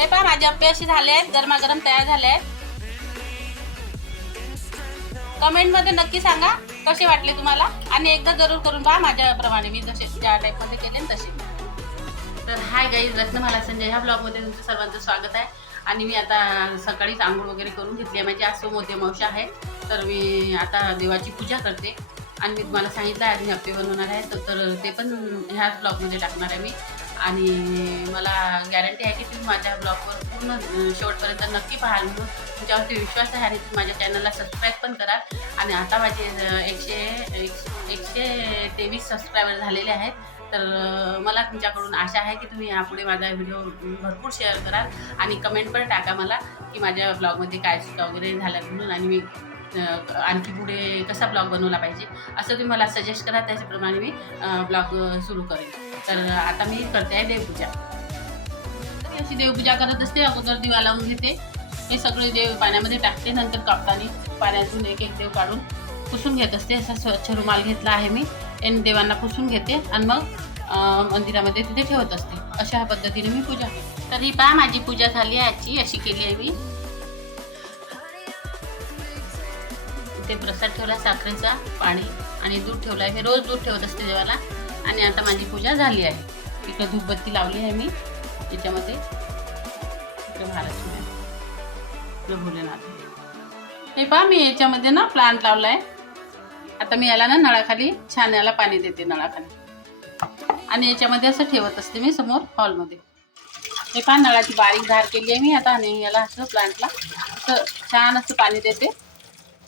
हे पहा माझे अप्पे असे झाले आहेत, गरमागरम तयार झाले आहेत. कमेंटमध्ये नक्की सांगा कसे वाटले तुम्हाला आणि एकदा जरूर करून पहा माझ्याप्रमाणे मी जसे ज्या टाईपमध्ये केले तसे. तर हाय गाईज, रत्नमाला संजय ह्या ब्लॉगमध्ये तुमचं सर्वांचं स्वागत आहे. आणि मी आता सकाळीच आंघोळ वगैरे करून घेतली आहे. माझी आज सोमवती अमावस्या आहे, तर मी आता देवाची पूजा करते. आणि मी तुम्हाला सांगितलं आज मी अप्पे बनवणार आहे, तर ते पण ह्याच ब्लॉगमध्ये टाकणार आहे मी. आणि मला गॅरंटी आहे की तुम्ही माझ्या ब्लॉगवर पूर्ण शेवटपर्यंत नक्की पाहाल, म्हणून तुमच्यावरती विश्वास आहे आणि तुम्ही माझ्या चॅनलला सबस्क्राईब पण कराल. आणि आता माझे 123 सबस्क्रायबर झालेले आहेत. तर मला तुमच्याकडून आशा आहे की तुम्ही यापुढे माझा व्हिडिओ भरपूर शेअर कराल आणि कमेंट पण टाका मला की माझ्या ब्लॉगमध्ये काय चुका वगैरे झाल्या म्हणून, आणि मी आणखी पुढे कसा ब्लॉग बनवला पाहिजे असं तुम्ही मला सजेस्ट करा, त्याच्याप्रमाणे मी ब्लॉग सुरू करेन. तर आता मी करते आहे देवपूजा. तर अशी देवपूजा करत असते. अगोदर दिवा लावून घेते, हे सगळे देव पाण्यामध्ये टाकते, नंतर कापताना पाण्यातून एक एक देव काढून पुसून घेत असते. असा स्वच्छ रुमाल घेतला आहे मी, आणि देवांना पुसून घेते आणि मग मंदिरामध्ये तिथे ठेवत असते. अशा पद्धतीने मी पूजा करते. तर ही पहा माझी पूजा झाली आहे आजची, अशी केली आहे मी. इथे प्रसाद ठेवला, साखरेचा, पाणी आणि दूध ठेवला आहे. हे रोज दूध ठेवत असते देवाला. आणि आता माझी पूजा झाली आहे. इकडे धूपबत्ती लावली आहे मी याच्यामध्ये. इकडे महालक्ष्मी आहे, इकडे भोलेनाथ. हे पहा मी याच्यामध्ये ना प्लांट लावला आहे. आता मी याला ना नळाखाली छान याला पाणी देते नळाखाली, आणि याच्यामध्ये असं ठेवत असते मी समोर हॉलमध्ये. हे पहा नळाची बारीक धार केली आहे मी आता, आणि याला असं प्लांटला असं छान असं पाणी देते,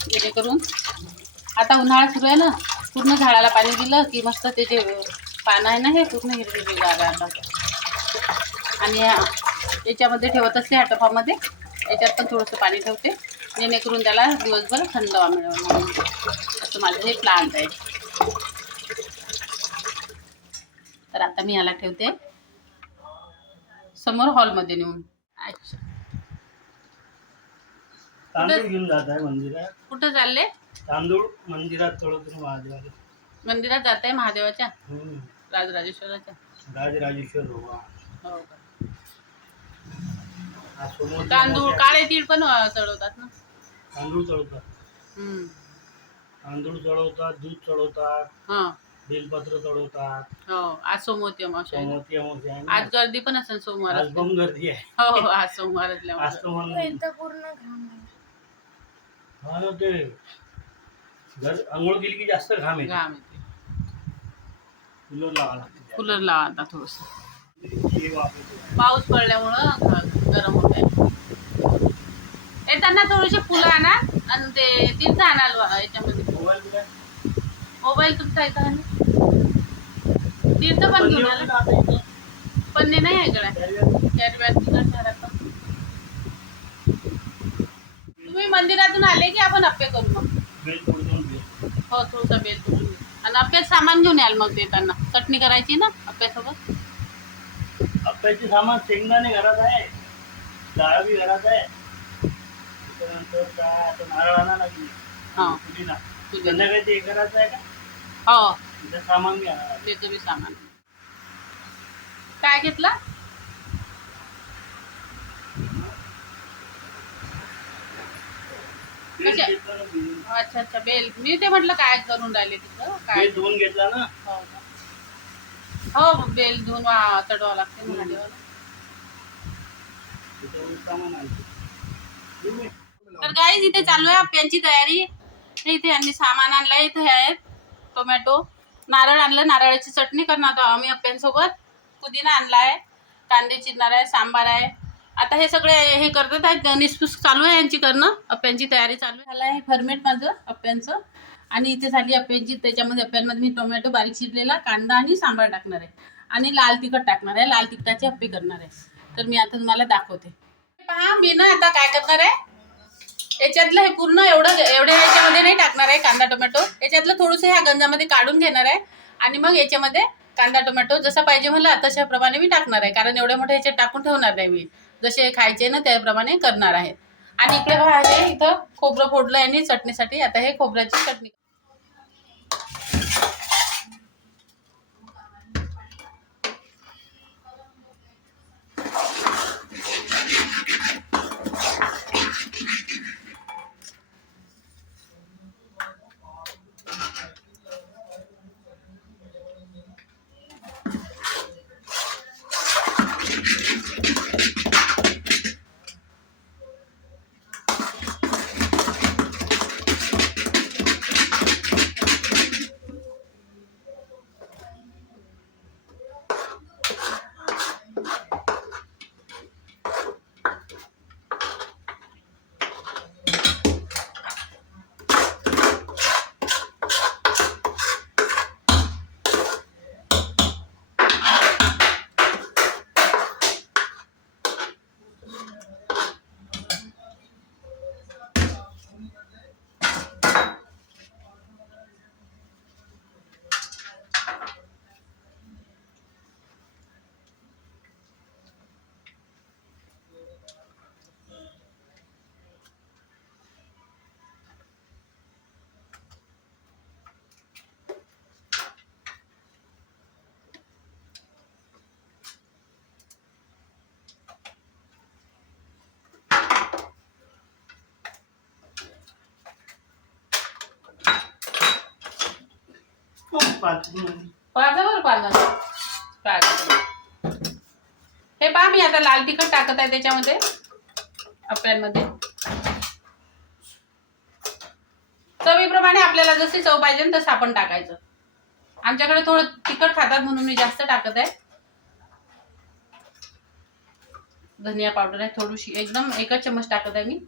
जेणेकरून आता उन्हाळा सुरू आहे ना, पूर्ण झाडाला पाणी दिलं की मस्त ते जे पानं आहे ना हे पूर्ण हिरवेगार राहतात. आणि याच्यामध्ये ठेवत असते ह्या टपामध्ये, याच्यात पण थोडंसं पाणी ठेवते जेणेकरून त्याला दिवसभर थंडावा मिळेल म्हणून. असं माझं हे प्लांट आहे. तर आता मी याला ठेवते समोर हॉलमध्ये नेऊन. अच्छा, तांदूळ घेऊन जात आहे मंदिरात. कुठं चालले? तांदूळ मंदिरात चढवतो महादेवाच्या. मंदिरात जात आहे महादेवाच्या, राजराजेश्वराच्या. राजराजेश्वर बाबा. हो का? हा सोमवार तांदूळ काळे तीळ पण चढवतात ना. तांदूळ चढवतात, हम्म. तांदूळ चढवतात, दूध चढवतात, हा. बेलपत्र चढवतात. हो, आज सोमवती अमावस्या आहे ना. सोमवती अमावस्या आहे ना. आज गर्दी पण असेल सोमवार. आज बम गर्दी आहे. हो, आज सोमवार आज असल्यामुळे. तर म्हणून पूर्ण घाम आहे. हा ना, ते आंघोळ केली की जास्त घाम येते. घाम येते. कूलर लावा लागते. कूलर लावा आता थोडस. ते वापरतो. पाऊस पडल्यामुळं गरम होत आहे. येताना थोडेसे फुलं आणा आणि ते तीर्थ आणाल याच्यामध्ये. मोबाईल कुठे? मोबाईल तुमचा आहे का? तीर्थ पण घेऊन आला. पन्ने नाही आहे इकडे. तुम्ही मंदिरातून आले की आपण अप्पे करू मग. बेल तोडून घे. हो, थोडंसं बेल तुटून. आणि अप्प्यात सामान घेऊन याल मग देताना. चटणी करायची ना अप्प्यासोबत. अप्प्याचे सामान शेंगदाणे घरात आहे, डाळ बी घरात आहे. त्याच्यानंतर काय आता नारळ आणा लागली. हा. पुदिना. पुदिना. संध्याकाळी ते करायचं आहे का? हो, तिथं सामान बी आणा. त्याचं बी सामान. काय घेतलं? कशा? अच्छा अच्छा, बेल. मी ते म्हटलं काय करून राहिले तिथं काय. बेल धुवून घेतला ना. हो का? हो, बेल धुवून चढवावं लागते महादेवाला. तिथं सामान आणतो. तर गाईज इथे चालू आहे अप्प्यांची तयारी. इथे यांनी सामान आणलंय. इथे आहेत टोमॅटो, नारळ आणलं, नारळाची चटणी करणार आहोत आम्ही अप्प्यांसोबत. पुदिना आणलाय, कांदे चिरणार आहे, सांबार आहे. आता हे सगळे हे करतात आहेत, निसपूस चालू आहे यांची करणं. अप्प्यांची तयारी चालू झालं आहे. फर्मेट माझं अप्प्यांचं. आणि इथे झाली अप्प्यांची. त्याच्यामध्ये अप्प्यांमध्ये मी टोमॅटो बारीक चिरलेला, कांदा आणि सांबार टाकणार आहे, आणि लाल तिखट टाकणार आहे. लाल तिखटाचे अप्पे करणार आहे. तर मी आता तुम्हाला दाखवते. पहा मी ना आता काय करणार आहे, याच्यातलं हे पूर्ण एवढ्या याच्यामध्ये नाही टाकणार आहे कांदा टोमॅटो. याच्यातलं थोडंसं ह्या गंजामध्ये काढून घेणार आहे, आणि मग याच्यामध्ये कांदा टोमॅटो जसा पाहिजे मला तशाप्रमाणे मी टाकणार आहे. कारण एवढ्या मोठ्या याच्यात टाकून ठेवणार नाही मी, जसे खायचे ना त्याप्रमाणे करणार आहे. आणि इकडे बघा हे इथं खोबरं फोडलं आणि चटणीसाठी. आता हे खोबऱ्याची चटणी. पाहिजे पाहिलं काय करतो. हे पहा मी आता लाल तिखट टाकत आहे त्याच्यामध्ये अप्प्यांमध्ये. चवीप्रमाणे आपल्याला जशी चव पाहिजे तसं आपण टाकायचं. आमच्याकडे थोडं तिखट खातात म्हणून मी जास्त टाकत आहे. धनिया पावडर आहे थोडीशी, एकदम 1 चम्मच टाकत आहे मी.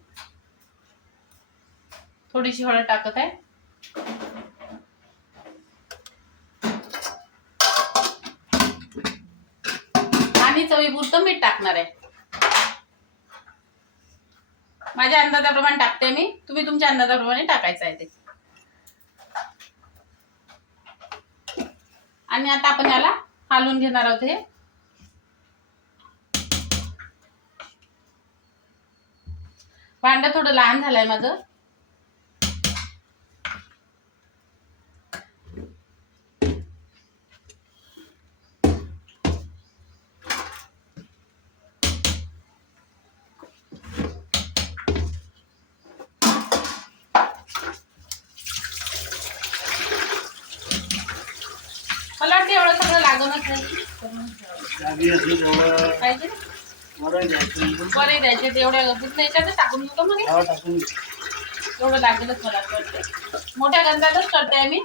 थोडीशी हळद टाकत आहे. आणि चवीपुरतं मीठ टाकणार आहे. माझ्या अंदाजाप्रमाणे टाकते मी, तुम्ही तुमच्या अंदाजाप्रमाणे टाकायचं आहे ते. आणि आता आपण याला हलवून घेणार आहोत. हे भांड थोडं लहान झालंय माझं. मला वाटतं एवढं सगळं लागूनच पाहिजे. बरे द्यायचे तेवढ्या याच्यातच टाकून घेतो मग. एवढं लागेलच मला वाटतं. मोठ्या गंजातच करते मी,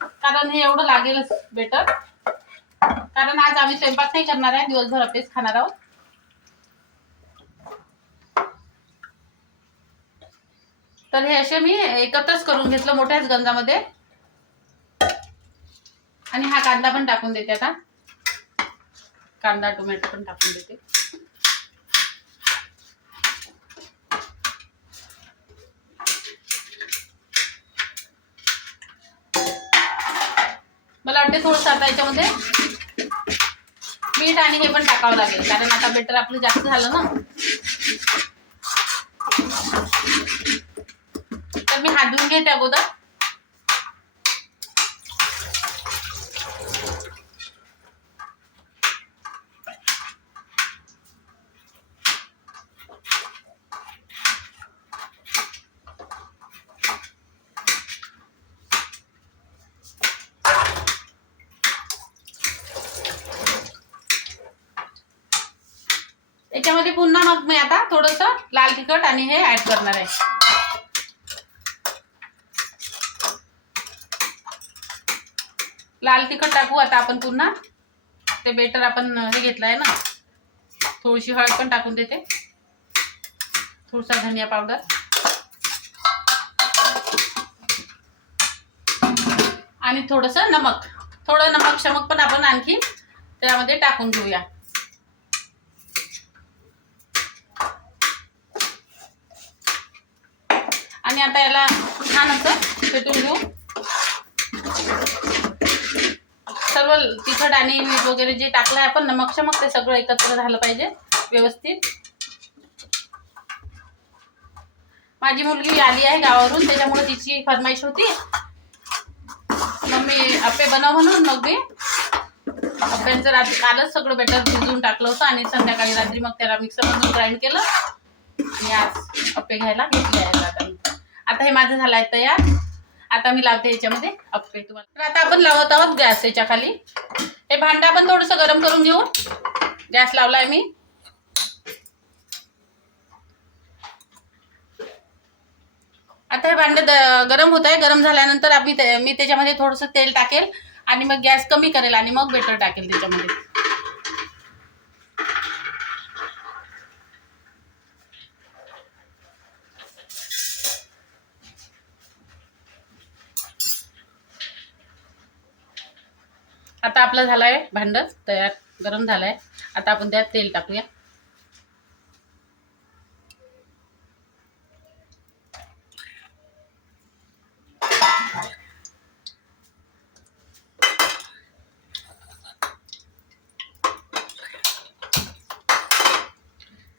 कारण हे एवढं लागेलच बेटर. कारण आज आम्ही स्वयंपाक नाही करणार आहे, दिवसभर अप्पेच खाणार आहोत. तर हे असे मी एकत्रच करून घेतलं मोठ्याच गंजामध्ये. आणि हा कांदा पण टाकून देते आता. कांदा टोमॅटो पण टाकून देते. मला वाटते थोडंसं आता याच्यामध्ये मीठ आणि हे पण टाकावं लागेल, कारण आता बेटर आपलं जास्त झालं ना. तर मी हात धुवून घेते अगोदर. याच्यामध्ये पुन्हा मग मी आता थोडंसं लाल तिखट आणि हे ऍड करणार आहे. लाल तिखट टाकू आता आपण पुन्हा. ते बेटर आपण हे घेतलं आहे ना. थोडीशी हळद पण टाकून देते. थोडासा धनिया पावडर आणि थोडंसं नमक. थोडं नमक शमक पण आपण आणखी त्यामध्ये टाकून घेऊया. आणि आता याला छान असं फेटून घेऊ. सर्व तिखट आणि मीठ वगैरे जे टाकलं आहे आपण, नमक शमक, ते सगळं एकत्र झालं पाहिजे व्यवस्थित. माझी मुलगी आली आहे गावावरून, त्याच्यामुळे तिची फरमाईश होती मम्मी अप्पे बनव म्हणून. मग मी अप्प्यांचं रात्री कालच सगळं बेटर भिजवून टाकलं होतं आणि संध्याकाळी रात्री मग त्याला मिक्सरमधून ग्राइंड केलं आणि आज अप्पे घ्यायला घेतले आहेत. आता हे माझं झालं आहे तयार. आता मी लावते याच्यामध्ये अप्पे तुम्हाला. तर आता आपण लावत आहोत गॅस याच्या खाली. हे भांडं आपण थोडंसं गरम करून घेऊ. गॅस लावलाय मी. आता हे भांडं गरम होत आहे. गरम झाल्यानंतर मी त्याच्यामध्ये थोडंसं तेल टाकेल आणि मग गॅस कमी करेल आणि मग बेटर टाकेल त्याच्यामध्ये. आता आपलं झालंय भांडं तयार, गरम झालंय. आता आपण त्यात तेल टाकूया.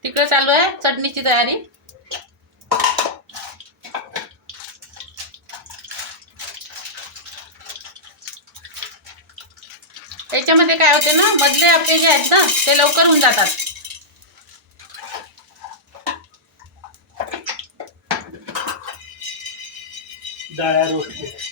तिकडे चालू आहे चटणीची तयारी. त्याच्यामध्ये काय होते ना, मधले अप्पे जे आहेत ना ते लवकर होऊन जातात. डाळ्या रोस्ट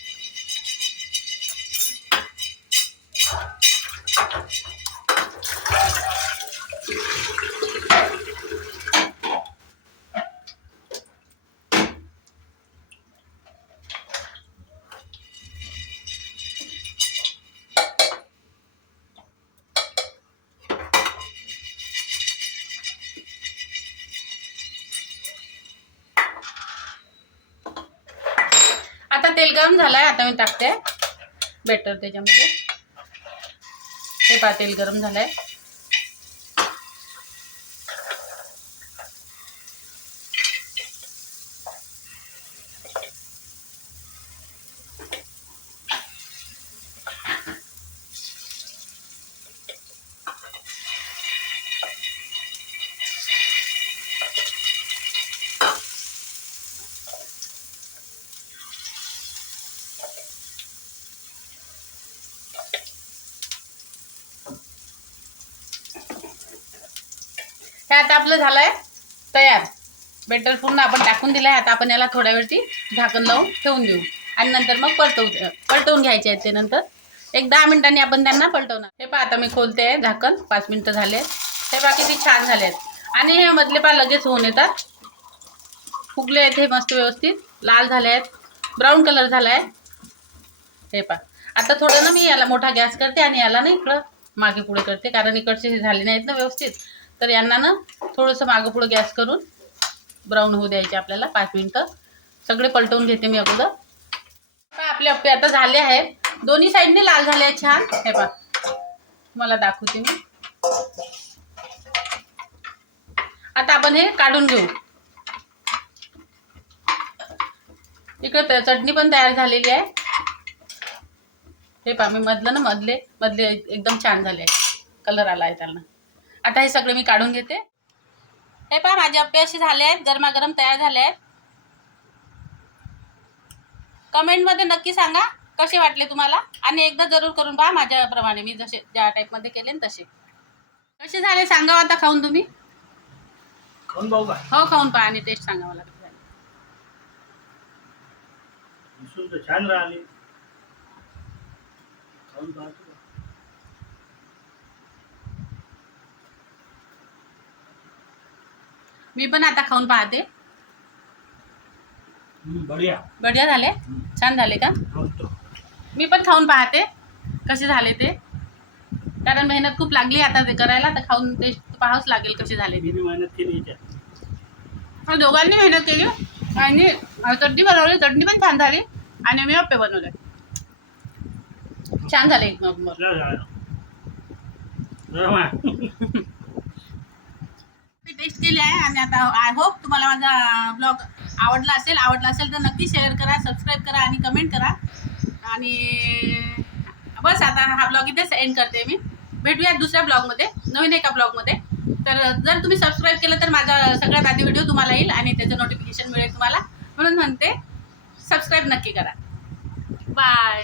तेल गरम झालंय, आता मी टाकते बेटर त्याच्यामध्ये. हे पहा तेल गरम झालंय. हे आता आपलं झालंय तयार. बेटर पूर्ण आपण टाकून दिलंय. आता आपण याला थोड्या वेळची झाकण लावून ठेवून देऊ आणि नंतर मग पलटवून घ्यायचे आहेत ते. नंतर एक 10 मिनिटांनी आपण त्यांना पलटवणार. हे पहा आता मी खोलते आहे झाकण. 5 मिनिटं झाले. हे पहा किती छान झाले आहेत आणि हे मधले पहा लगेच होऊन येतात. फुगले आहेत हे मस्त व्यवस्थित, लाल झाले आहेत, ब्राऊन कलर झाला आहे. हे पहा आता थोडं ना मी याला मोठा गॅस करते आणि याला ना इकडं मागे पुढे करते, कारण इकडचे हे झाले नाहीत ना व्यवस्थित. तर यांना ना थोडंसं मागं पुढं गॅस करून ब्राऊन होऊ द्यायचे आपल्याला 5 मिनिटं. सगळे पलटवून घेते मी अगोदर. आपले अप्पे आता झाले आहेत, दोन्ही साईडने लाल झाले आहेत छान. हे पहा तुम्हाला दाखवते मी. आता आपण हे काढून घेऊ. इकडे चटणी पण तयार झालेली आहे. हे पहा मी मधले एकदम छान झाले आहे, कलर आला आहे त्यांना. आता हे सगळे मी काढून घेते. हे पहा माझे अप्पे असे झाले आहेत, गरमागरम तयार झाले आहेत. कमेंटमध्ये नक्की सांगा कसे वाटले तुम्हाला आणि एकदा जरूर करून पहा माझ्याप्रमाणे, मी जसे ज्या टाईपमध्ये केले तसे. कसे झाले सांगा आता खाऊन तुम्ही. खाऊन पाहू का? हो खाऊन पहा आणि टेस्ट सांगा मला कशी झाली. दिसून तर छान राहिली. खाऊन पाहतो. मी पण आता खाऊन पाहते. बढिया बढिया झाले, छान झाले का? मस्त. मी पण खाऊन पाहते कसे झाले ते, कारण मेहनत खूप लागली आता ते करायला. तर खाऊन टेस्ट पाहावंच लागेल कसे झाले ते. मी मेहनत केली याच्यात. दोघांनी मेहनत केली आणि चटणी बनवली, चटणी पण छान झाली आणि मी अप्पे बनवले, छान झाले एक नंबर. टेस्ट केली आहे आणि आता आय होप तुम्हाला माझा ब्लॉग आवडला असेल तर नक्की शेअर करा, सबस्क्राईब करा आणि कमेंट करा. आणि बस आता हा ब्लॉग इथेच एंड करते मी. भेटूया दुसऱ्या ब्लॉगमध्ये, नवीन एका ब्लॉगमध्ये. तर जर तुम्ही सबस्क्राईब केलं तर माझा सगळ्यात आधी व्हिडिओ तुम्हाला येईल आणि त्याचं नोटिफिकेशन मिळेल तुम्हाला. म्हणून म्हणते सबस्क्राईब नक्की करा. बाय.